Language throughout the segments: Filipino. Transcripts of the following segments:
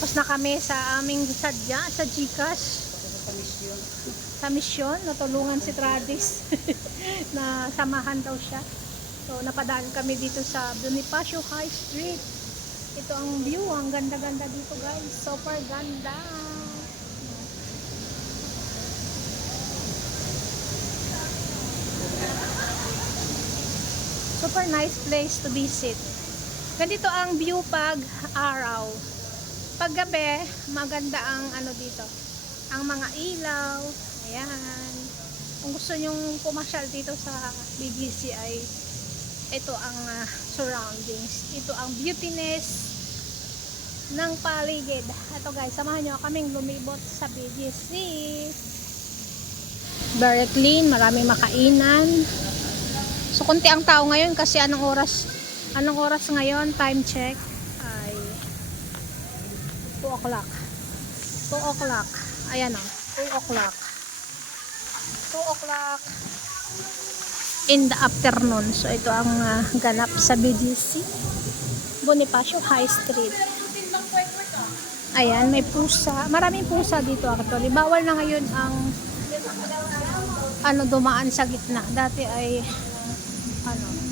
Tapos na kami sa aming sadya, sa GCash. Sa misyon, natulungan si Tradis na samahan daw siya. So, napadaan kami dito sa Bonifacio High Street. Ito ang view, ang ganda-ganda dito guys. Super ganda. Super nice place to visit. Ganito ang view pag araw. Pag gabi, maganda ang ano dito. Ang mga ilaw. Ayan. Kung gusto nyong pumasyal dito sa BGC ay ito ang surroundings. Ito ang beautiness ng paligid. Ito guys, samahan nyo kaming lumibot sa BGC. Very clean, maraming makainan. So konti ang tao ngayon kasi anong oras ngayon? Time check ay 2 o'clock. 2 o'clock. Ayan o, 2 o'clock. 2 o'clock in the afternoon. So ito ang ganap sa BGC Bonifacio High Street. Ayan, may pusa. Maraming pusa dito actually. Bawal na ngayon ang dumaan sa gitna. Dati ay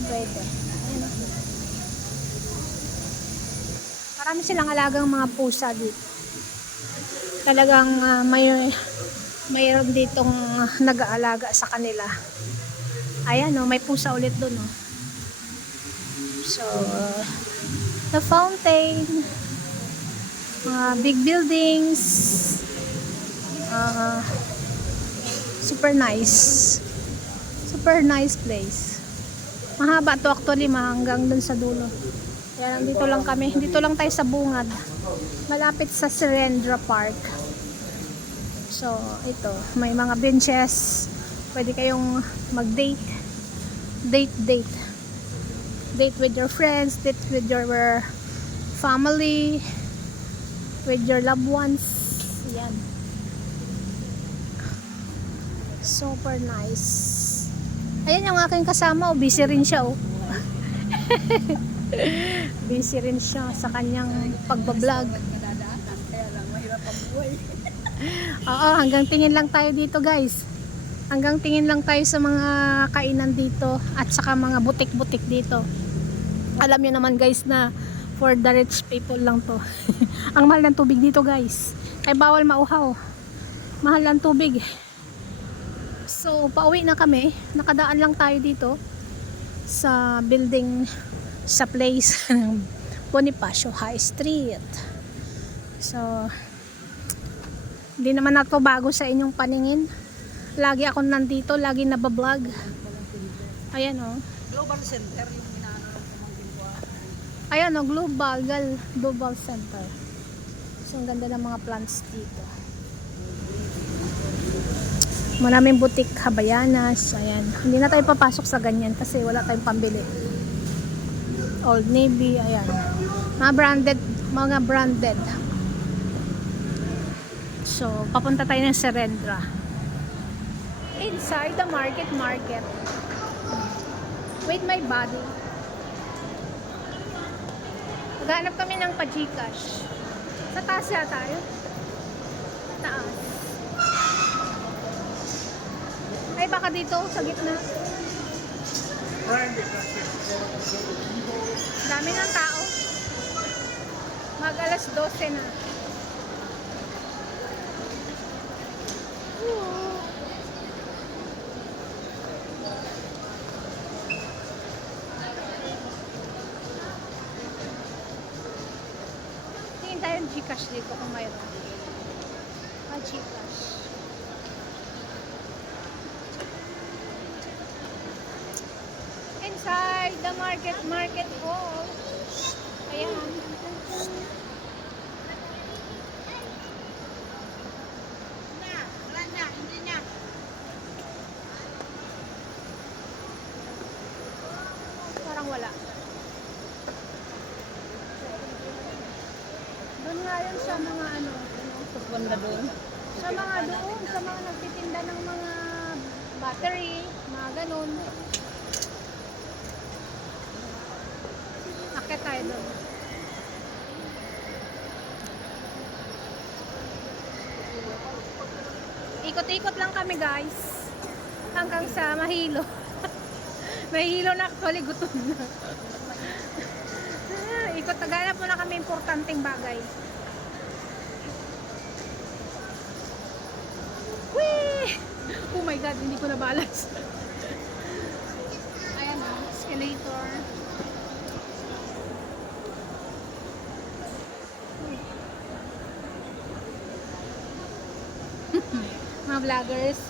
pwede. Ayan. Marami silang alagang mga pusa dito. Talagang mayroon ditong nag-aalaga sa kanila. Ayan o, may pusa ulit dun o. So, the fountain, big buildings, super nice place. Mahaba to actually, hanggang dun sa dulo. Yan, dito lang kami. Dito lang tayo sa bungad. Malapit sa Serendra Park. So, ito. May mga benches. Pwede kayong mag-date. Date with your friends. Date with your family. With your loved ones. Yan. Super nice. Ayan yung aking kasama, busy rin siya busy rin siya sa kanyang pagbablog. Oo, hanggang tingin lang tayo dito guys. Hanggang tingin lang tayo sa mga kainan dito at saka mga butik-butik dito. Alam niyo naman guys na for the rich people lang to. Ang mahal ng tubig dito guys. Kaya bawal mauhaw. Mahal ng tubig. So, pauwi na kami. Nakadaan lang tayo dito sa building, sa place Bonifacio High Street. So, hindi naman ako bago sa inyong paningin. Lagi ako nandito, lagi nabablog. Ayan o. Global Center yung inaano ng pamangkin ko. Ayan o, Global Center. So, ang ganda ng mga plants dito. Maraming butik, Habayanas. Ayan. Hindi na tayo papasok sa ganyan kasi wala tayong pambili. Old Navy. Ayan. Mga branded. So, papunta tayo ng Serendra. Inside the market. With my body. Maghanap kami ng pa-GCash. Sa taas yata tayo. Taas. Ay, baka dito, sa gitna. Dami ng tao. Mag-alas 12 na. Tingin tayo ng GCash dito kung mayroon. GCash. Inside the market hall. Ayan. Parang wala. Doon nga yun sa mga Banda doon. sa mga nagtitinda ng mga battery, mga ganun. Akit tayo doon. Ikot-ikot lang kami guys. Hanggang sa Mahilo. Mahilo na actually, gutom na. Ikot, naghanap muna kami importanteng bagay. Whee! Oh my god, hindi ko na balance. Ayan o, escalator. Mga vloggers.